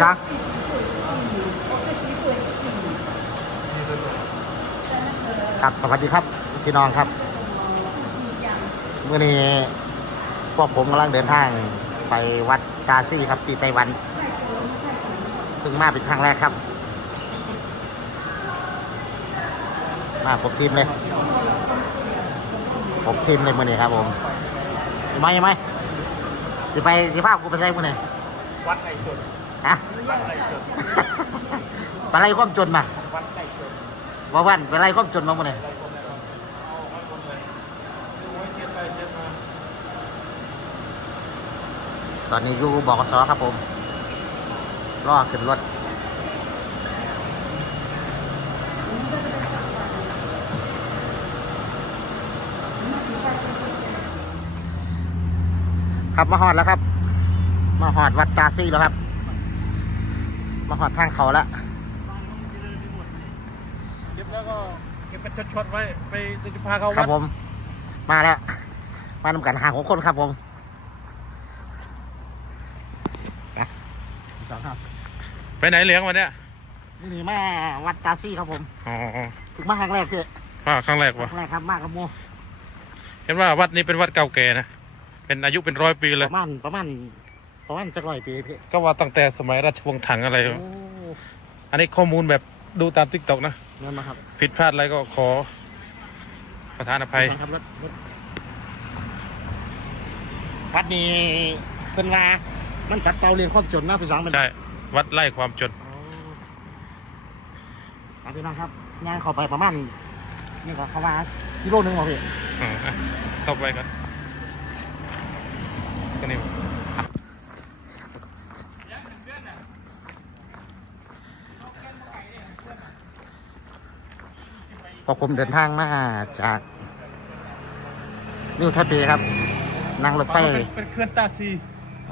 ช้างครับสวัสดีครับพี่น้องครับเมื่อนี้พวกผมกำลังเดินทางไปวัดกาซี่ครับที่ไต้หวันเพิ่งมาเป็นครั้งแรกครับ มาผมทีมเลยผมทีมเลยเมื่อนี้ครับผมยังไหมยังไหมจะไปสิภาพกูไปใส่มื่อนี้วัดไก่ชน ฮะวัดไก่ชนไปไล่ความจนมาวัดไก่ชนว่าวันไปไล่ความจนมามื่อนี้อะไรคนอะไรเอาไว้คนเลยดูไว้เช็ดไปเช็ดมาตอนนี้อยู่บกสครับผมรอขึ้นรถครับมาหอดแล้วครับ มาหอดวัดกาซี่แล้วครับ มาหอดทางเขาแล้วเก็บแล้วก็เก็บเป็นช็อตๆไว้ไปจะพาเขาครัวับดผม มาแล้ว มานำกันหาหกคนครับผมไปสองครับไปไหนเหลียงวันเนี้ยนี่นี่มาวัดกาซี่ครับผมอ๋อถึงมาครั้งแรกพี่มาครั้งแรกครั้วะงแรกครับมากับโมเห็นว่าวัดนี้เป็นวัดเก่าแก่นะเป็นอายุเป็นร้อยปีเลปยระมาณประมาณ ประมาณจะร้อยปีพี่ก็ว่าตั้งแต่สมัยราชวงศ์ถังอะไร โอ้อันนี้ข้อมูลแบบดูตามทิกตอกนะเงินมาครับผิดพลาดอะไรก็ขอ ประธานอภัย ใช่ครับรถรถวัดนี้เพิ่นว่ามันกัดเป่าเรียงความจนนะพี่สังมัน ใช่ วัดไล่ความจนโอ้ครับพี่น้องครับงานเข้าไปประมาณนี่ก็เขาว่ากิโลหนึงเหรอพี่ อ่าอะสต็อปไว้ก่อนก็นี่พ อผมเดินทางมาจากนิวไทเปครับนั่งรถไฟเป็นเคลื่อนตาซี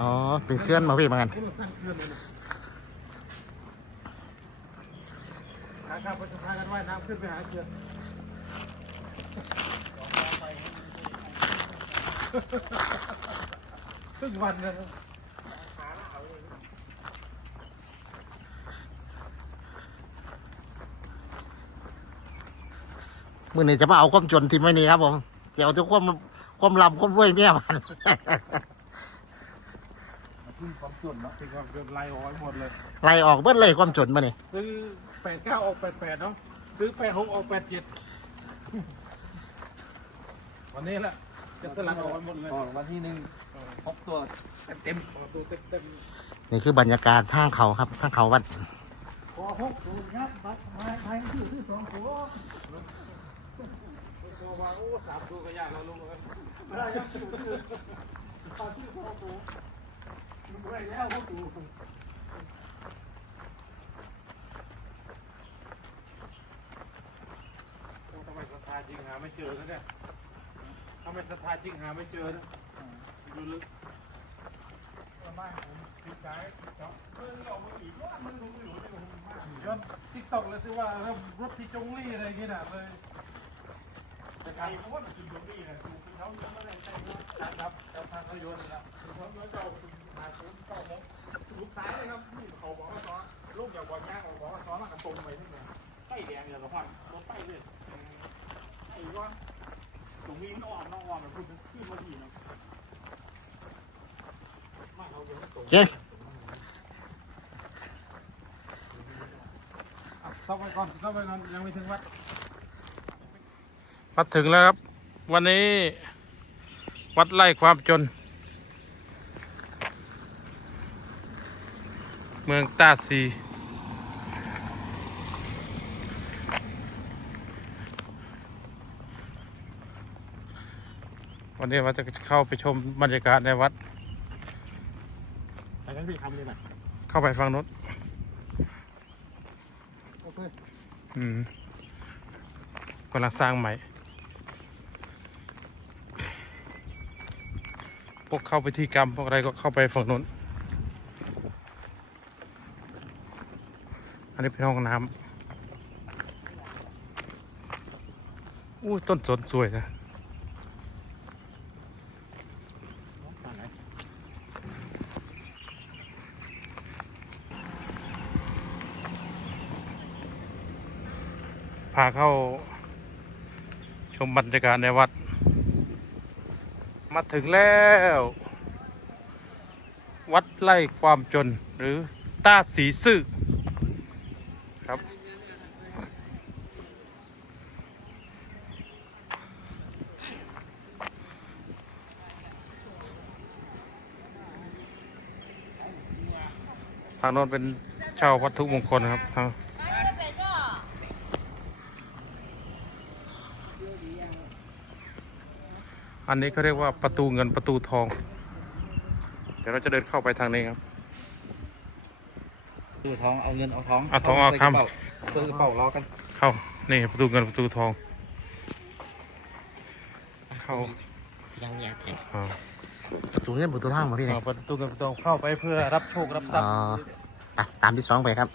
อ๋อเป็นเคลื่อนมาพี่เหมือนกันหาข้าวไปสะพานกันว่ายน้ำขึ้นไปหาเขื่อนครึ่งวันเล มื่อนี้จะมาเอาความจนทีมไว้นี่ครับผมเกี่ยวทุกความความลำความรวยเมียมันขึ้นความส่วนเนาะถึงความเกินไล่ออกหมดเลยไล่ออกเบิดเลยความจนมานี่ซื้อแปดเก้าออกแปดแปดเนาะซื้อแปดหกออกแปดเจ็ดวันนี้แหละจะสลัดออกหมดเลยวันที่หนึ่งพบตัวเต็มตัวเต็มเต็มนี่คือบรรยากาศทางเขาครับทางเขาวัดขอพบตัวครับบัตรมาไทยที่ที่สองตั วตัวว่าโอ้สามตัวก็ยากแล้วลุงเลยไม่ได้ครับที่ที่ตอนที่สองตัวไม่ได้แล้วพวกตัวโอ้ทำไมสถาจริงหาไม่เจอนะเนี่ยทำไมสถาจริงหาไม่เจอนะไปดูลึกบ้านผมติดใจเนาะเออออกมาอีกว่ามันรู้อยู่ที่ผมมากย้อนทิกตอกเลยที่ว่ารถที่จงลี่อะไรอย่างเงี้ยนะเลย เขาว่ามันคือจงลี่อเขายังไม่ได้ใช้ครับแต่ทางเขาโยนนะเขาเมื่อเจ้ามาซื้อเก้าโมงลูกซ้ายนะครับนี่เขาบอกว่าซ้อนลูกจากวันย่างเขาบอกว่าซ้อนมันกระตรงไปนี่ไงไฟแดงเนี่ยเราพันรถไฟเลยไอ้ว่าตรงนี้นองอ่อนนองอ่อนมันพูดขึ้นมาดีนะเรายังไม่ตรงเจ๊เข้าไปก่อนเข้าไปก่อนยังไม่ถึงวัด มาถึงแล้วครับ วันนี้วัดไล่ความจน เมืองตาซีวันนี้เราจะเข้าไปชมบรรยากาศในวัด ไปกันพี่ทำเลยนะเข้าไปฟังนู้นโอเคอืมกำลังสร้างใหม่ พวกเข้าไปที่กรรมพวกอะไรก็เข้าไปฝั่งนู้น อันนี้เป็นห้องน้ำอู้ต้นสนสวยนะพาเข้าชมบรรยากาศในวัด มาถึงแล้ว วัดไล่ความจนหรือต้าสีซื่อครับ ทางโน้นเป็นเช่าวัตถุมงคลครับทาง อันนี้เขาเรียกว่าประตูเงินประตูทอง เดี๋ยวเราจะเดินเข้าไปทางนี้ครับ ดูท้องเอาเงินเอาท้องเอาท้องเอาคำเสื้อกระเป๋าล้อกันเข้า นี่ประตูเงินประตูทอง เข้ายังแยกแยะอ่าประตูเงินประตูทางมาพี่เนี่ยอ่าประตูเงินประตูทองเข้าไปเพื่อรับโชครับทรัพย์อ๋อไปตามที่สองไปครับ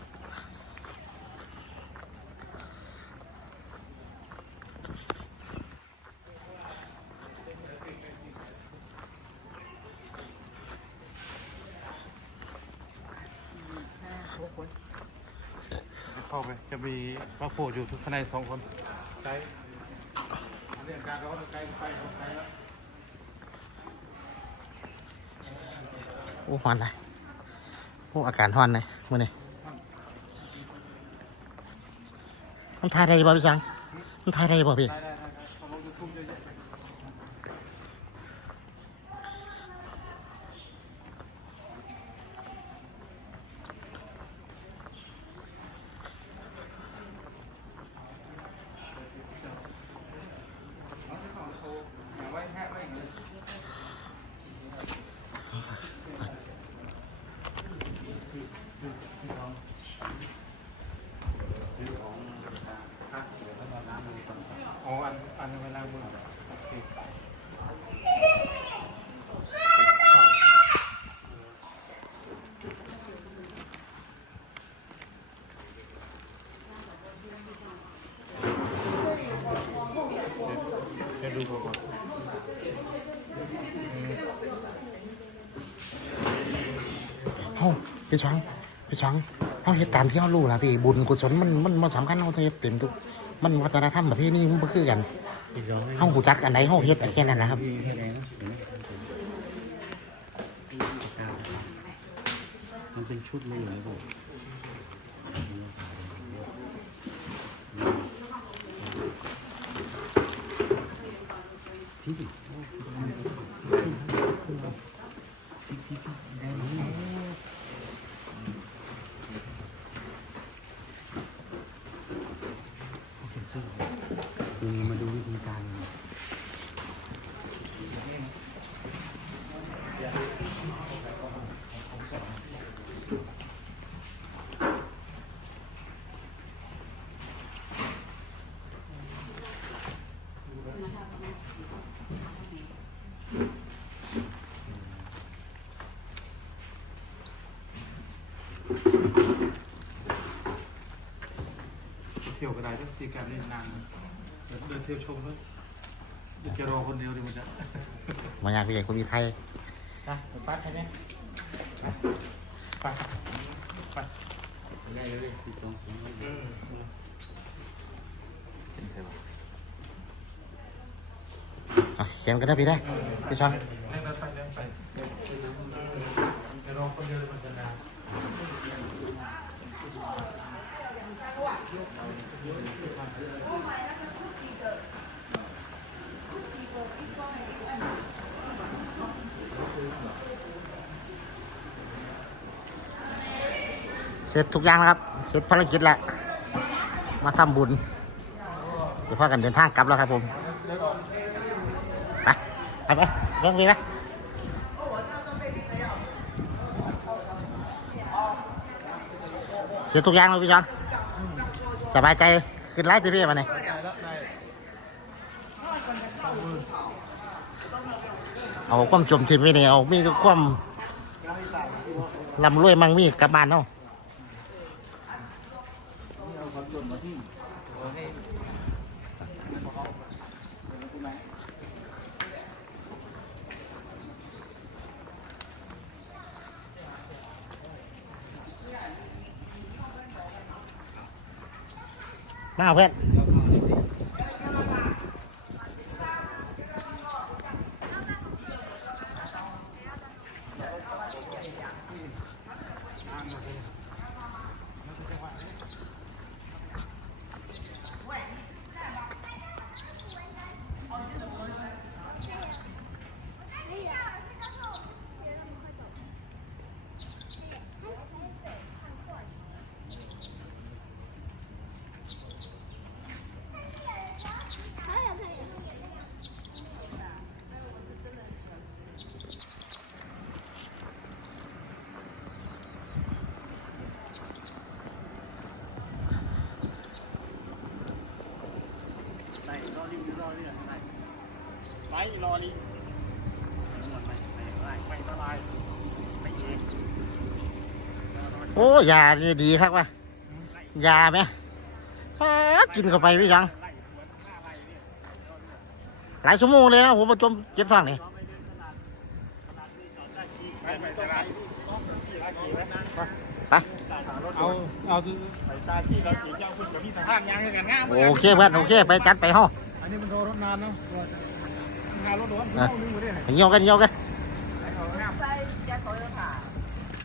เข้าไป จะมีพระโคอยู่ทุกข้างในสองคนใช้เรื่องการเราจะใช้ไปของไกด์แล้วโอ้ฮอนเลยโอ้อาการฮอนเลยมื่อนี้มันทายได้บ่พี่จังมันทายได้บ่พี่ ได้ได้ได้ได้เขาลงยูทูบเยอะๆ อ๋ออันอันเวลามือโอเคเดี๋ยวดูก่อน เฮ้า พี่ช้างพี่ช้างเฮาเฮ็ดตามที่เฮารู้ล่ะพี่บุญกุศลมันมันบ่สำคัญเฮาเฮ็ดเต็มทุกมันวัฒนธรรมประเพณีมันบ่คือกันเฮารู้จักอันใดเฮาเฮ็ดแค่นั้นนะครับมันเป็นชุดเลยอยู่ในบ่พี่ดู เที่ยวก็ได้ที่ที่การเล่นนานเดี๋ยวเดินเที่ยวชมแล้วเดี๋ยวจะรอคนเดียวดีมันจะมายากพี่ใหญ่คนมีไทยไปไปปัดใช่ไหมไปไปได้เลยติดตรงเอออะเขียนกันได้พี่ได้พี่ช้างเล่นไปเล่นไปจะรอคนเดียวมันจะนาน เสร็จทุกอย่างแล้วครับ เสร็จภารกิจแล้ว มาทำบุญ เดี๋ยวพากันเดินทางกลับแล้วครับผม ไปไปไปเรื่องนี้ไหมเสร็จทุกอย่างแล้วพี่ช้าง สบายใจขึ้นไลฟ์ทีวีมาเนี่ยเอาความจมทีมไว้เนี่ยเอามีความลำรวยมั่งมีกลับบ้านเนาะ มาเพื่อนานมาเลยแล้วก็จะว่า ไหนรอลิงรอเรือไหนไป รอลิงไปไปไปละลายไปเองโอ้ยานี่ดีครับว่ะยาไหมป๊าดกินเข้าไปพี่ยังไล่สวนหน้าไล่เนี่ยหลายชั่วโมงเลยนะผมมาจมเจ็บท้องนี่เราไปเดินตลาดตลาดนี่จอดได้ชีไปไปตลาดต้องชีร้านขี่ไหมไปเอาเอาไปตาที่เราขี่เจ้าคุณกับมีสถานยางกันง่ายโอเคเพื่อนโอเคไปจัดไปห้องอันนี้มันโดนรถนานเนาะ งานรถ